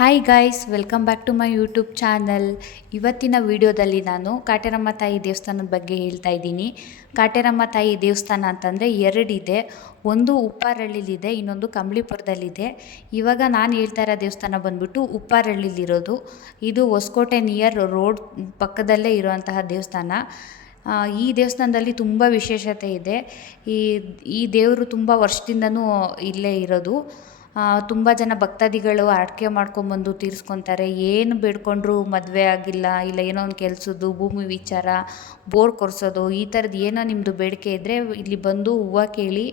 Hi guys welcome back to my YouTube channel ಇವತ್ತಿನ ವಿಡಿಯೋದಲ್ಲಿ ನಾನು ಕಾಟೇರಮ್ಮ ತಾಯಿ ದೇವಸ್ಥಾನದ ಬಗ್ಗೆ ಹೇಳ್ತಾ ಇದ್ದೀನಿ. ಕಾಟೇರಮ್ಮ ತಾಯಿ ದೇವಸ್ಥಾನ ಅಂತಂದರೆ ಎರಡಿದೆ. ಒಂದು ಉಪ್ಪಾರಳ್ಳಿಲಿದೆ, ಇನ್ನೊಂದು ಕಂಬ್ಳಿಪುರದಲ್ಲಿದೆ. ಇವಾಗ ನಾನು ಹೇಳ್ತಾ ಇರೋ ದೇವಸ್ಥಾನ ಬಂದ್ಬಿಟ್ಟು ಉಪ್ಪಾರಳ್ಳಿಲಿರೋದು. ಇದು ಹೊಸಕೋಟೆ ನಿಯರ್ ರೋಡ್ ಪಕ್ಕದಲ್ಲೇ ಇರುವಂತಹ ದೇವಸ್ಥಾನ. ಈ ದೇವಸ್ಥಾನದಲ್ಲಿ ತುಂಬ ವಿಶೇಷತೆ ಇದೆ. ಈ ಈ ದೇವರು ತುಂಬ ವರ್ಷದಿಂದನೂ ಇಲ್ಲೇ ಇರೋದು. ತುಂಬ ಜನ ಭಕ್ತಾದಿಗಳು ಆಟಿಕೆ ಮಾಡ್ಕೊಂಬಂದು ತೀರಿಸ್ಕೊತಾರೆ. ಏನು ಬೇಡ್ಕೊಂಡ್ರು ಮದುವೆ ಆಗಿಲ್ಲ, ಇಲ್ಲ ಏನೋ ಒಂದು ಕೆಲಸದ್ದು, ಭೂಮಿ ವಿಚಾರ, ಬೋರ್ ಕೊರೆಸೋದು, ಈ ಥರದ್ದು ಏನೋ ನಿಮ್ಮದು ಬೇಡಿಕೆ ಇದ್ದರೆ ಇಲ್ಲಿ ಬಂದು ಹೂವು ಕೇಳಿ,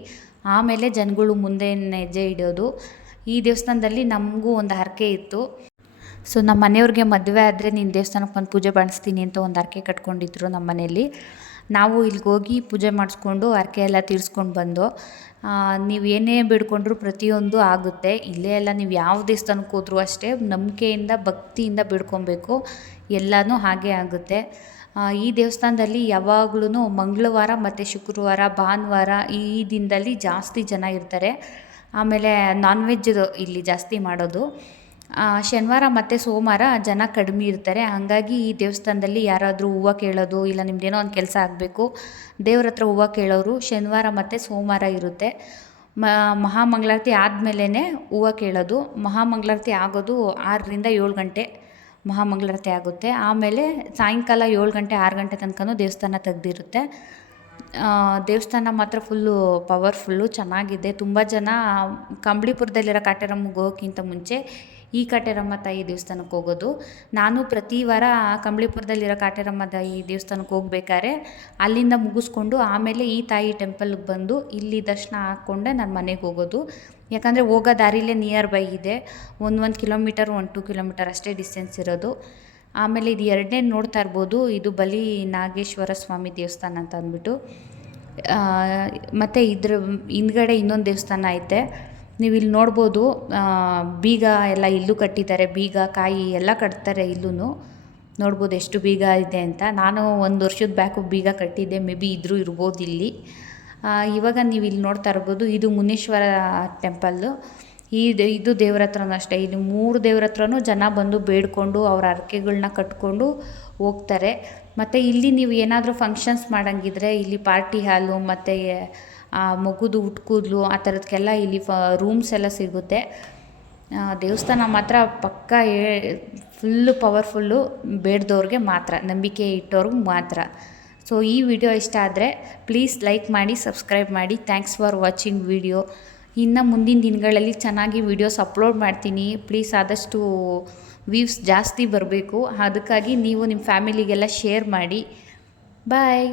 ಆಮೇಲೆ ಜನಗಳು ಮುಂದೆ ಹೆಜ್ಜೆ ಇಡೋದು ಈ ದೇವಸ್ಥಾನದಲ್ಲಿ ನಮಗೂ ಒಂದು ಹರಕೆ ಇತ್ತು. ಸೊ ನಮ್ಮ ಮನೆಯವ್ರಿಗೆ ಮದುವೆ ಆದರೆ ನೀನು ದೇವಸ್ಥಾನಕ್ಕೆ ಬಂದು ಪೂಜೆ ಮಾಡಿಸ್ತೀನಿ ಅಂತ ಒಂದು ಹರಕೆ ಕಟ್ಕೊಂಡಿದ್ರು ನಮ್ಮ ಮನೇಲಿ ನಾವು ಇಲ್ಲಿಗೆ ಹೋಗಿ ಪೂಜೆ ಮಾಡಿಸ್ಕೊಂಡು ಹರಕೆ ಎಲ್ಲ ತೀರಿಸ್ಕೊಂಡು ಬಂದು ನೀವು ಏನೇ ಬಿಡ್ಕೊಂಡ್ರೂ ಪ್ರತಿಯೊಂದು ಆಗುತ್ತೆ. ಇಲ್ಲೇ ಎಲ್ಲ ನೀವು ಯಾವ ದೇವಸ್ಥಾನಕ್ಕೆ ಹೋದರೂ ಅಷ್ಟೇ ನಂಬಿಕೆಯಿಂದ, ಭಕ್ತಿಯಿಂದ ಬೇಡ್ಕೊಬೇಕು. ಎಲ್ಲನೂ ಹಾಗೆ ಆಗುತ್ತೆ. ಈ ದೇವಸ್ಥಾನದಲ್ಲಿ ಯಾವಾಗ್ಲೂ ಮಂಗಳವಾರ ಮತ್ತು ಶುಕ್ರವಾರ, ಭಾನುವಾರ ಈ ದಿನದಲ್ಲಿ ಜಾಸ್ತಿ ಜನ ಇರ್ತಾರೆ. ಆಮೇಲೆ ನಾನ್ ವೆಜ್ ಇಲ್ಲಿ ಜಾಸ್ತಿ ಮಾಡೋದು. ಶನಿವಾರ ಮತ್ತು ಸೋಮವಾರ ಜನ ಕಡಿಮೆ ಇರ್ತಾರೆ. ಹಾಗಾಗಿ ಈ ದೇವಸ್ಥಾನದಲ್ಲಿ ಯಾರಾದರೂ ಹೂವು ಕೇಳೋದು ಇಲ್ಲ ನಿಮ್ದೇನೋ ಒಂದು ಕೆಲಸ ಆಗಬೇಕು ದೇವ್ರ ಹತ್ರ ಹೂವು ಕೇಳೋರು ಶನಿವಾರ ಮತ್ತು ಸೋಮವಾರ ಇರುತ್ತೆ. ಮ, ಮಹಾಮಂಗಳಾರತಿ ಆದಮೇಲೆ ಹೂವು ಕೇಳೋದು. ಮಹಾಮಂಗಳಾರತಿ ಆಗೋದು ಆರರಿಂದ ಏಳು ಗಂಟೆ ಮಹಾಮಂಗಳಾರತಿ ಆಗುತ್ತೆ. ಆಮೇಲೆ ಸಾಯಂಕಾಲ ಏಳು ಗಂಟೆ ಆರು ಗಂಟೆ ತನಕನೂ ದೇವಸ್ಥಾನ ತೆಗ್ದಿರುತ್ತೆ. ದೇವಸ್ಥಾನ ಮಾತ್ರ ಫುಲ್ಲು ಪವರ್ಫುಲ್ಲು ಚೆನ್ನಾಗಿದೆ. ತುಂಬ ಜನ ಕಂಬಳಿಪುರದಲ್ಲಿರೋ ಕಾಟೇರಮ್ಮಗೆ ಹೋಗೋಕ್ಕಿಂತ ಮುಂಚೆ ಈ ಕಾಟೇರಮ್ಮ ತಾಯಿ ದೇವಸ್ಥಾನಕ್ಕೆ ಹೋಗೋದು. ನಾನು ಪ್ರತಿ ವಾರ ಕಂಬಳಿಪುರದಲ್ಲಿರೋ ಕಾಟೇರಮ್ಮ ತಾಯಿ ದೇವಸ್ಥಾನಕ್ಕೆ ಹೋಗ್ಬೇಕಾದ್ರೆ ಅಲ್ಲಿಂದ ಮುಗಿಸ್ಕೊಂಡು ಆಮೇಲೆ ಈ ತಾಯಿ ಟೆಂಪಲ್ಗೆ ಬಂದು ಇಲ್ಲಿ ದರ್ಶನ ಹಾಕ್ಕೊಂಡೆ ನಾನು ಮನೆಗೆ ಹೋಗೋದು. ಯಾಕಂದರೆ ಹೋಗೋ ದಾರಿಲೇ ನಿಯರ್ ಬೈ ಇದೆ. ಒಂದು ಒಂದು ಕಿಲೋಮೀಟರ್ ಒನ್ ಟು ಕಿಲೋಮೀಟರ್ ಅಷ್ಟೇ ಡಿಸ್ಟೆನ್ಸ್ ಇರೋದು. ಆಮೇಲೆ ಇದು ಎರಡನೇ ನೋಡ್ತಾ ಇರ್ಬೋದು. ಇದು ಬಲಿ ನಾಗೇಶ್ವರ ಸ್ವಾಮಿ ದೇವಸ್ಥಾನ ಅಂತ ಅಂದ್ಬಿಟ್ಟು. ಮತ್ತು ಇದ್ರ ಹಿಂದ್ಗಡೆ ಇನ್ನೊಂದು ದೇವಸ್ಥಾನ ಐತೆ. ನೀವು ಇಲ್ಲಿ ನೋಡ್ಬೋದು. ಬೀಗ ಎಲ್ಲ ಇಲ್ಲೂ ಕಟ್ಟಿದ್ದಾರೆ. ಬೀಗ, ಕಾಯಿ ಎಲ್ಲ ಕಟ್ತಾರೆ ಇಲ್ಲೂ ನೋಡ್ಬೋದು ಎಷ್ಟು ಬೀಗ ಇದೆ ಅಂತ. ನಾನು ಒಂದು ವರ್ಷದ ಬ್ಯಾಕು ಬೀಗ ಕಟ್ಟಿದ್ದೆ. ಮೇ ಬಿ ಇದ್ರೂ ಇರ್ಬೋದು ಇಲ್ಲಿ. ಇವಾಗ ನೀವು ಇಲ್ಲಿ ನೋಡ್ತಾ ಇರ್ಬೋದು. ಇದು ಮುನೇಶ್ವರ ಟೆಂಪಲ್ಲು. ಈ ದೇ- ಇದು ದೇವ್ರ ಹತ್ರನೂ ಅಷ್ಟೇ. ಇದು ಮೂರು ದೇವ್ರ ಹತ್ರನೂ ಜನ ಬಂದು ಬೇಡ್ಕೊಂಡು ಅವ್ರ ಹರಕೆಗಳ್ನ ಕಟ್ಕೊಂಡು ಹೋಗ್ತಾರೆ. ಮತ್ತು ಇಲ್ಲಿ ನೀವು ಏನಾದರೂ ಫಂಕ್ಷನ್ಸ್ ಮಾಡೋಂಗಿದ್ರೆ ಇಲ್ಲಿ ಪಾರ್ಟಿ ಹಾಲು ಮತ್ತು ಮಗುದು ಹುಟ್ಕೂದ್ಲು ಆ ಥರದಕ್ಕೆಲ್ಲ ಇಲ್ಲಿ ಫ ರೂಮ್ಸ್ ಎಲ್ಲ ಸಿಗುತ್ತೆ. ದೇವಸ್ಥಾನ ಮಾತ್ರ ಪಕ್ಕ ಫುಲ್ಲು ಪವರ್ಫುಲ್ಲು ಬೇಡ್ದವ್ರಿಗೆ ಮಾತ್ರ, ನಂಬಿಕೆ ಇಟ್ಟವ್ರಿಗೆ ಮಾತ್ರ. ಸೊ ಈ ವಿಡಿಯೋ ಇಷ್ಟ ಆದರೆ ಪ್ಲೀಸ್ ಲೈಕ್ ಮಾಡಿ ಸಬ್ಸ್ಕ್ರೈಬ್ ಮಾಡಿ. ಥ್ಯಾಂಕ್ಸ್ ಫಾರ್ ವಾಚಿಂಗ್ ವಿಡಿಯೋ ಇನ್ನು ಮುಂದಿನ ದಿನಗಳಲ್ಲಿ ಚೆನ್ನಾಗಿ ವೀಡಿಯೋಸ್ ಅಪ್ಲೋಡ್ ಮಾಡ್ತೀನಿ. ಪ್ಲೀಸ್ ಆದಷ್ಟು ವ್ಯೂಸ್ ಜಾಸ್ತಿ ಬರಬೇಕು. ಅದಕ್ಕಾಗಿ ನೀವು ನಿಮ್ಮ ಫ್ಯಾಮಿಲಿಗೆಲ್ಲ ಶೇರ್ ಮಾಡಿ. ಬಾಯ್